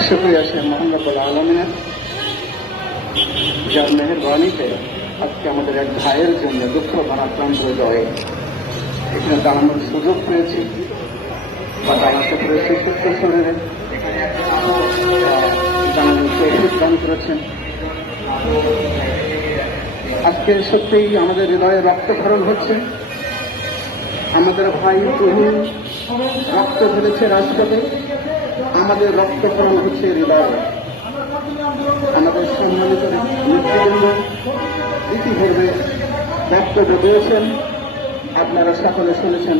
শুক্রিয়া সে মোহাম্মদ আলমিনের যার মেহরবানিতে আজকে আমাদের এক ভাইয়ের জন্য দুঃখ ভারাক্রান্ত হয়ে এখানে দাঁড়ানোর সুযোগ পেয়েছি বা দাঁড়াতে পেরেছি সুস্থ শরীরে দান করেছেন আজকে সত্যিই আমাদের হৃদয়ে রক্তক্ষরণ হচ্ছে আমাদের ভাই তুহিন রক্ত ঢেলেছে রাজপথে আমাদের রক্তক্ষরণ হচ্ছে হৃদয়ে। আমাদের সম্মানিত নেতৃবৃন্দ ইতিপূর্বে বক্তব্য দিয়েছেন, আপনারা সকলে শুনেছেন।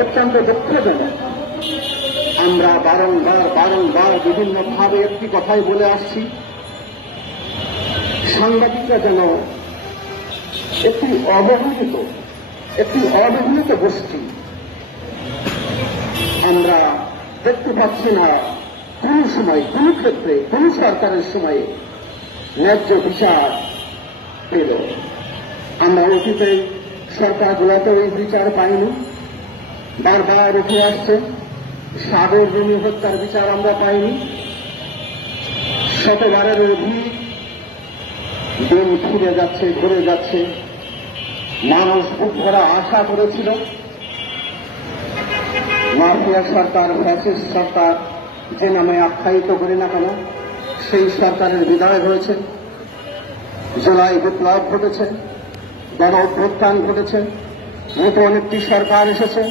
অত্যন্ত দুঃখজনক। আমরা বারংবার বারংবার বিভিন্নভাবে একটি কথাই বলে আসছি। সাংবাদিকরা যেন একটি অবহেলিত একটি অবহেলিত গোষ্ঠী। আমরা দেখতে পাচ্ছি না। কোন সময়, কোন ক্ষেত্রে, কোন সরকারের সময়ে ন্যায্য বিচার পেল। আমরা অতীতে সরকারগুলোতে ওই বিচার পাইনি। বারবার উঠে আসছে সাগর জমি হত্যার বিচার আমরা পাইনি। শতবারের অধিক দিন ফিরে যাচ্ছে, ঘুরে যাচ্ছে। মানুষ ভরা আশা করেছিল। মাফিয়া সরকার, ফ্যাসিস্ট সরকার যে নামে আখ্যায়িত করি না কেন, সেই সরকারের বিদায় হয়েছে। জুলাই বিপ্লব ঘটেছে, গণ অভ্যুত্থান ঘটেছে, নতুন একটি সরকার এসেছে,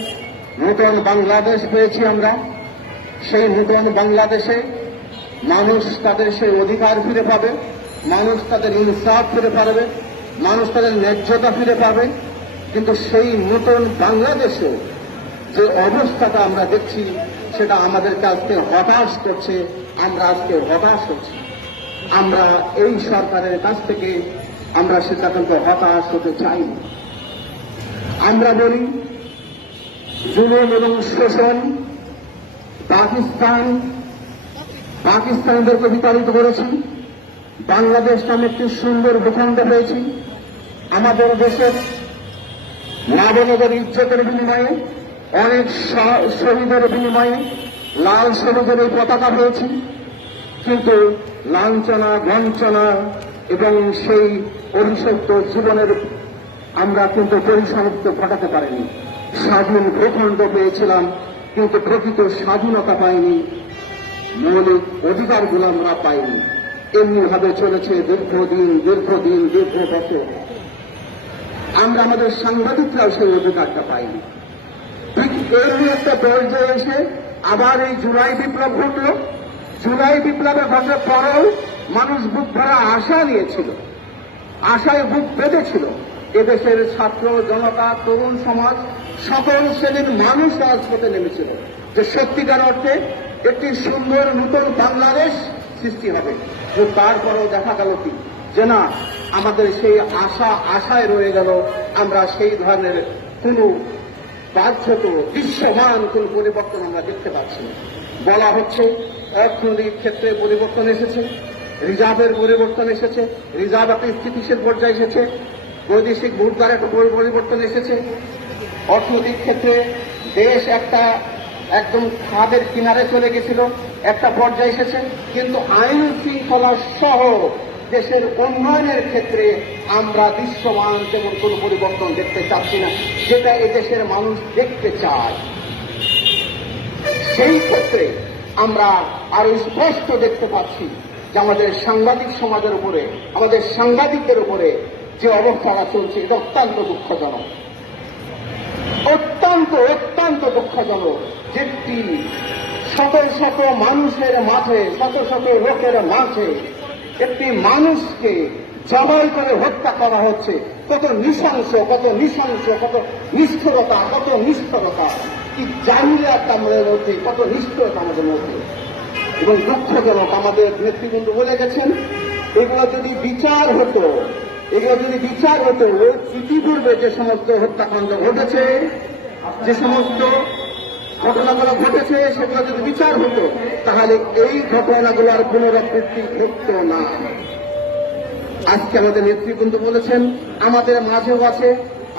নতুন বাংলাদেশ পেয়েছি আমরা। সেই নতুন বাংলাদেশে মানুষ তাদের সেই অধিকার ফিরে পাবে, মানুষ তাদের ইনসাফ ফিরে পাবে, মানুষ তাদের ন্যায্যতা ফিরে পাবে। কিন্তু সেই নতুন বাংলাদেশে যে অবস্থাটা আমরা দেখছি, সেটা আমাদেরকে আজকে হতাশ করছে, আমরা আজকে হতাশ হচ্ছি। আমরা এই সরকারের কাছ থেকে আমরা সেটা কিন্তু হতাশ হতে চাই আমরা বলি জুলুম এবং শোষণ পাকিস্তান, পাকিস্তানিদেরকে বিতাড়িত করেছি। বাংলাদেশ নামে একটি সুন্দর ভূখণ্ড পেয়েছি। আমাদের দেশের নাবনগর ইজ্জতের বিনিময়ে অনেক শহীদের বিনিময়ে লাল সবুজের এই পতাকা পেয়েছি কিন্তু লাঞ্ছনা, বঞ্চনা এবং সেই অভিশপ্ত জীবনের আমরা কিন্তু পরিসমাপ্ত ঘটাতে পারিনি। স্বাধীন ভূখণ্ড পেয়েছিলাম, কিন্তু প্রকৃত স্বাধীনতা পাইনি। মৌলিক অধিকারগুলো আমরা পাইনি। এমনিভাবে চলেছে দীর্ঘদিন দীর্ঘদিন, দীর্ঘ বছর। আমরা আমাদের সাংবাদিকরাও সেই অধিকারটা পাইনি। ঠিক এরই একটা পর্যায়ে এসে আবার এই জুলাই বিপ্লব ঘটল। জুলাই বিপ্লবে ঘটার পরেও মানুষ বুক ভরা আশা নিয়েছিল, আশায় বুক বেঁধেছিল। এদেশের ছাত্র জনতা, তরুণ সমাজ, সকল শ্রেণির মানুষ রাজপথে নেমেছিল যে সত্যিকার অর্থে একটি সুন্দর নতুন বাংলাদেশ সৃষ্টি হবে। কিন্তু তারপরেও দেখা গেল কি? যে না, আমাদের সেই আশা, আশায় রয়ে গেল, আমরা সেই ধরনের কোনো বাধ্যত দৃশ্যমান কোন পরিবর্তন আমরা দেখতে পাচ্ছি। বলা হচ্ছে অর্থনৈতিক ক্ষেত্রে পরিবর্তন এসেছে, রিজার্ভের পরিবর্তন এসেছে, রিজার্ভ একটা স্থিতিশীল পর্যায়ে এসেছে, বৈদেশিক মুদ্রার একটা পরিবর্তন এসেছে অর্থনৈতিক ক্ষেত্রে দেশ একটা একদম খাদের কিনারে চলে গেছিল, একটা পর্যায়ে এসেছে, কিন্তু আইন শৃঙ্খলা সহ দেশের উন্নয়নের ক্ষেত্রে আমরা দৃশ্যমান তেমন কোনো পরিবর্তন দেখতে চাচ্ছি না, যেটা এদেশের মানুষ দেখতে চায়। সেই ক্ষেত্রে আমরা আরও স্পষ্ট দেখতে পাচ্ছি যে আমাদের সাংবাদিক সমাজের উপরে, আমাদের সাংবাদিকদের উপরে যে অবস্থাটা চলছে, এটা অত্যন্ত দুঃখজনক। অত্যন্ত অত্যন্ত দুঃখজনক যেটি শত শত মানুষের মাঝে, শত শত লোকের মাঝে একটি মানুষকে জবাই করে হত্যা করা হচ্ছে। কত নৃশংস কত নৃশংস, কত নিষ্ঠুরতা কত নিষ্ঠুরতা। কি জাহিলিয়াত আমাদের মধ্যে, কত নিষ্ঠুরতা আমাদের মধ্যে। এবং দুঃখজনক আমাদের নেতৃবৃন্দ বলে গেছেন, এগুলো যদি বিচার হতো, এগুলো যদি বিচার হতো ইতিপূর্বে যে সমস্ত হত্যাকাণ্ড ঘটেছে, যে সমস্ত ঘটনাগুলো ঘটেছে, সেগুলো যদি বিচার হতো, তাহলে এই ঘটনাগুলোর পুনরাবৃত্তি ঘটতো না। আজকে আমাদের নেতৃবৃন্দ বলেছেন, আমাদের মাঝেও আছে,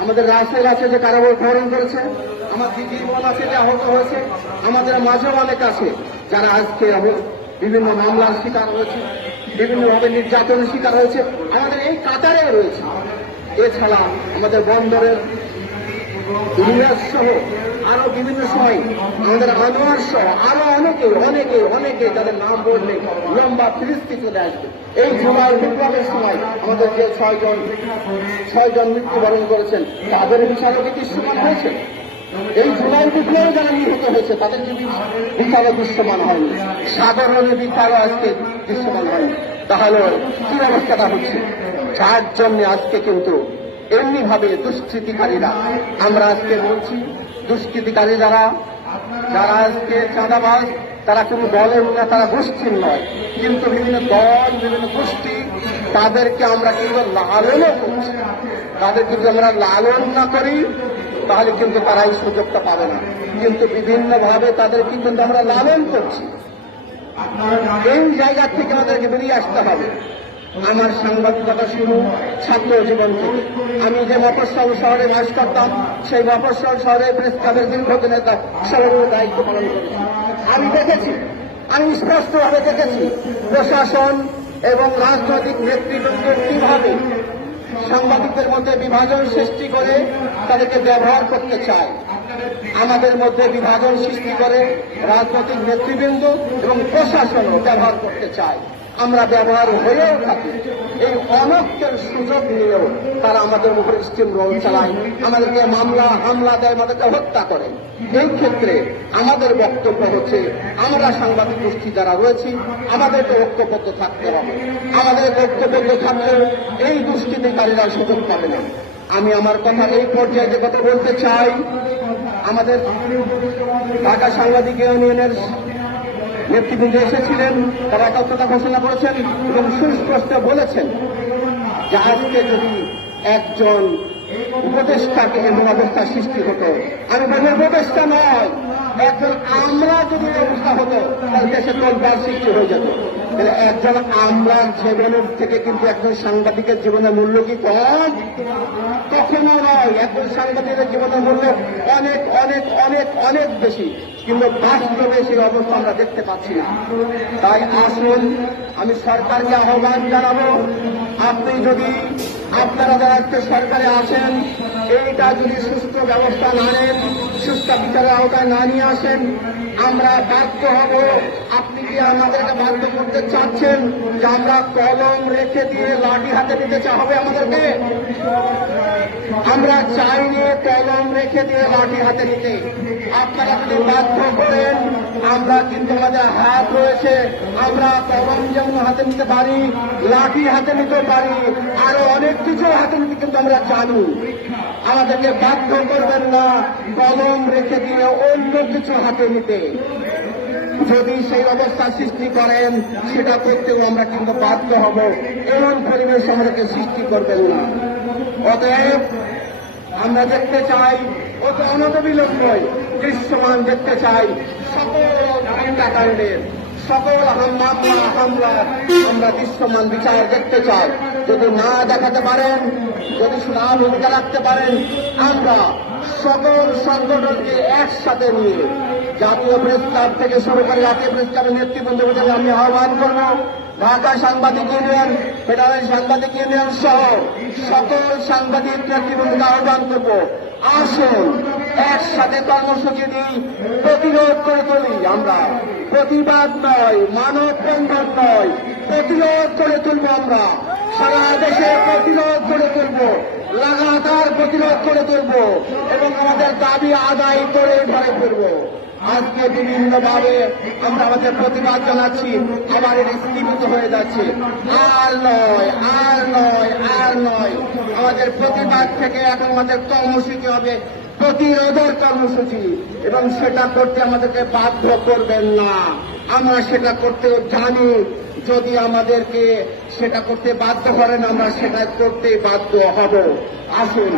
আমাদের রাসেল আছে যে কারাবর ধরণ করেছে, আমার দিদির বোন আছে যে আহত হয়েছে, আমাদের মাঝেও অনেক আছে যারা আজকে বিভিন্ন মামলার শিকার হয়েছে, বিভিন্নভাবে নির্যাতনের শিকার হয়েছে। আমাদের এই কাতারে রয়েছে। এছাড়া আমাদের বন্দরের ইলিয়াস সহ আরও বিভিন্ন সময় আমাদের আনোয়ার সহ আরও অনেকে অনেকে অনেকে তাদের নাম বললে লম্বা ফিরিস্তি চলে আসবে। এই জুলাই বিপ্লবের সময় আমাদের যে ছয়জন ছয়জন মৃত্যুবরণ করেছেন, তাদের বিচারক কি দৃশ্যমান হয়েছে? এই জুলাই বিপ্লবে যারা নিহত হয়েছে, তাদের যদি বিচারক দৃশ্যমান হয়নি, সাধারণ বিচারও আজকে দৃশ্যমান হয়নি, তাহলে কি অবস্থাটা হচ্ছে? যার আজকে কিন্তু এমনি ভাবে দুষ্কৃতিকারীরা। আমরা আজকে বলছি, দুষ্কৃতিকারী যারা যারা আজকে চাঁদাবাজ, তারা কোনো দলের না, তারা গোষ্ঠীর নয়। কিন্তু বিভিন্ন দল, বিভিন্ন গোষ্ঠী, তাদেরকে আমরা কিন্তু লালনও করছি। তাদের যদি আমরা লালন না করি, তাহলে কিন্তু তারা এই সুযোগটা পাবে না। কিন্তু বিভিন্ন ভাবে তাদেরকে কিন্তু আমরা লালন করছি। এই জায়গা থেকে আমাদেরকে বেরিয়ে আসতে হবে। আমার সাংবাদিকতা শুরু ছাত্র জীবন থেকে। আমি যে মফস্বল শহরে বাস করতাম, সেই মফস্বল শহরে প্রেস ক্লাবের দীর্ঘদিনের সভাপতির দায়িত্ব পালন করেছি। আমি দেখেছি, আমি স্পষ্টভাবে দেখেছি প্রশাসন এবং রাজনৈতিক নেতৃবৃন্দ কীভাবে সাংবাদিকদের মধ্যে বিভাজন সৃষ্টি করে তাদেরকে ব্যবহার করতে চায়। আমাদের মধ্যে বিভাজন সৃষ্টি করে রাজনৈতিক নেতৃবৃন্দ এবং প্রশাসনও ব্যবহার করতে চায়। আমরা ব্যবহার হয়েও থাকি এই অনক্ষের সুযোগ নিয়েও তারা আমাদের উপরে স্টিম রোল চালায়। আমাদেরকে মামলা, হামলা দেয়, আমাদেরকে হত্যা করে। এই ক্ষেত্রে আমাদের বক্তব্য হচ্ছে, আমরা সাংবাদিক গোষ্ঠী যারা রয়েছি, আমাদেরকে ঐক্যবদ্ধ থাকতে হবে। আমাদের ঐক্যবদ্ধ থাকলে এই দুষ্কৃতিকারীরা সুযোগ পাবে না। আমি আমার কথা এই পর্যায়ে যে কথা বলতে চাই, আমাদের ঢাকা সাংবাদিক ইউনিয়নের নেতৃবৃন্দ এসেছিলেন, তারা একাত্মতা ঘোষণা করেছেন এবং সুস্পষ্ট বলেছেন যে আজকে যদি একজন উপদেষ্টাকে এমন অবস্থা সৃষ্টি হতো, আমি বলি উপদেষ্টা নয়, একজন আমরা যদি অবস্থা হতো, তাহলে দেশে তোলবার সৃষ্টি হয়ে যেত। তাহলে একজন আমলার জীবনের থেকে কিন্তু একজন সাংবাদিকের জীবনের মূল্য কি কম? কখনো নয়। একজন সাংবাদিকের জীবনের মূল্য অনেক অনেক অনেক অনেক বেশি। কিন্তু বাস্তবে সেই অবস্থা আমরা দেখতে পাচ্ছি না। তাই আসুন, আমি সরকারকে আহ্বান জানাব, আপনি যদি আপনারা যারা আজকে সরকারে আসেন, এইটা যদি সুস্থ ব্যবস্থা না নেন, সুস্থ বিচারের আওতায় না নিয়ে আসেন, আমরা বাধ্য হব। আপনি কি আমাদেরকে বাধ্য করতে চাচ্ছেন যে আমরা কলম রেখে দিয়ে লাঠি হাতে নিতে চা হবে আমাদেরকে? আমরা চাইনি কলম রেখে দিয়ে লাঠি হাতে নিতে। আপনারা যদি বাধ্য আমরা কিন্তু আমাদের হাত রয়েছে। আমরা কলম যেমন হাতে নিতে পারি, লাঠি হাতে নিতে পারি, আরও অনেক কিছু হাতে নিতে কিন্তু আমরা জানি। আমাদেরকে বাধ্য করবেন না, কলম রেখে দিয়ে অন্য কিছু হাতে নিতে। যদি সেই অবস্থা সৃষ্টি করেন, সেটা করতেও আমরা কিন্তু বাধ্য হব। এমন পরিবেশ আমাদেরকে সৃষ্টি করবেন না। অতএব আমরা দেখতে চাই, অত অনতবিলম্বই দৃশ্যমান দেখতে চাই, সকল হত্যাকাণ্ডের সকল হামলা হামলা আমরা দৃশ্যমান বিচার দেখতে চাই। যদি না দেখাতে পারেন, যদি না ভূমিকা রাখতে পারেন, আমরা সকল সংগঠনকে একসাথে নিয়ে জাতীয় প্রেস ক্লাব থেকে শুরু করে জাতীয় প্রেস নেতৃবৃন্দ হিসেবে আমি আহ্বান করব, ঢাকা সাংবাদিক ইউনিয়ন, ফেডারেল সাংবাদিক ইউনিয়ন সহ সকল সাংবাদিক নেতৃবৃন্দকে আহ্বান করব। আসুন, একসাথে কর্মসূচি দিই, প্রতিরোধ আমরা। প্রতিবাদ নয়, মানব বন্ধন নয়, প্রতিরোধ করে তুলব আমরা। সারা দেশে প্রতিরোধ করে তুলব, লাগাতার প্রতিরোধ করে তুলব এবং আমাদের দাবি আদায় করে ঘরে ফিরব। আজকে বিভিন্ন ভাবে আমরা আমাদের প্রতিবাদ জানাচ্ছি, আবার এটা স্থীমিত হয়ে যাচ্ছে। আর নয় আর নয় আর নয়। আমাদের প্রতিবাদ থেকে এখন আমাদের কর্মসূচি হবে। প্রতিরোধের কর্মসূচি, এবং সেটা করতে আমাদেরকে বাধ্য করবেন না। আমরা সেটা করতে জানি, যদি আমাদেরকে সেটা করতে বাধ্য করেন, আমরা সেটা করতে বাধ্য হব। আসুন,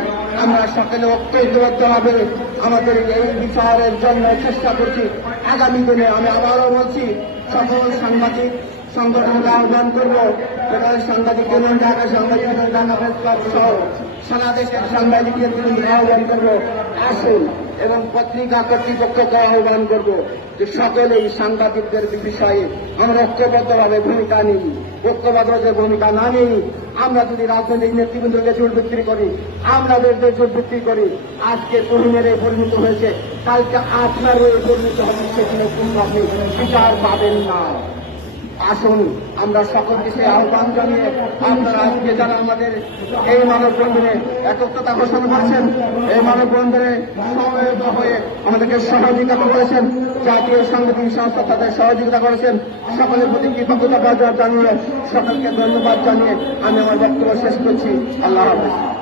আমরা সকলে ঐক্যবদ্ধ হবে আমাদের এই বিচারের জন্য চেষ্টা করছি। আগামী দিনে আমি আবারও বলছি, সকল সাংবাদিক সংগঠনকে আহ্বান করব ফেডারেল সাংবাদিক ইউনিয়ন ঢাকা সাংবাদিক সহ সারা দেশের সাংবাদিকদের আহ্বান করব। আসুন এবং পত্রিকা কর্তৃপক্ষকে আহ্বান করব যে সকলেই সাংবাদিকদের বিষয়ে আমরা ঐক্যবদ্ধভাবে ভূমিকা নিই ঐক্যবদ্ধভাবে ভূমিকা না নিই, আমরা যদি রাজনৈতিক নেতৃবৃন্দকে জোর বিক্রি করি আমরা দেশদের জোর বিক্রি করি, আজকে তরুণের পরিণত হয়েছে, কালকে আপনারও পরিণত হবে, সেখানে কোনো বিচার পাবেন না। আসুন, আমরা সকল দেশে আহ্বান জানিয়ে আপনারা আজকে যারা আমাদের এই মানববন্ধনে একত্রতা ঘোষণ করেছেন, এই মানববন্ধনে সমবেত হয়ে আমাদেরকে সহযোগিতা করেছেন, জাতীয় সাংগঠনিক সংস্থা তাদের সহযোগিতা করেছেন, সকলের প্রতি কৃতজ্ঞতা জানিয়ে সকলকে ধন্যবাদ জানিয়ে আমি আমার বক্তব্য শেষ করছি। আল্লাহ হাফেজ।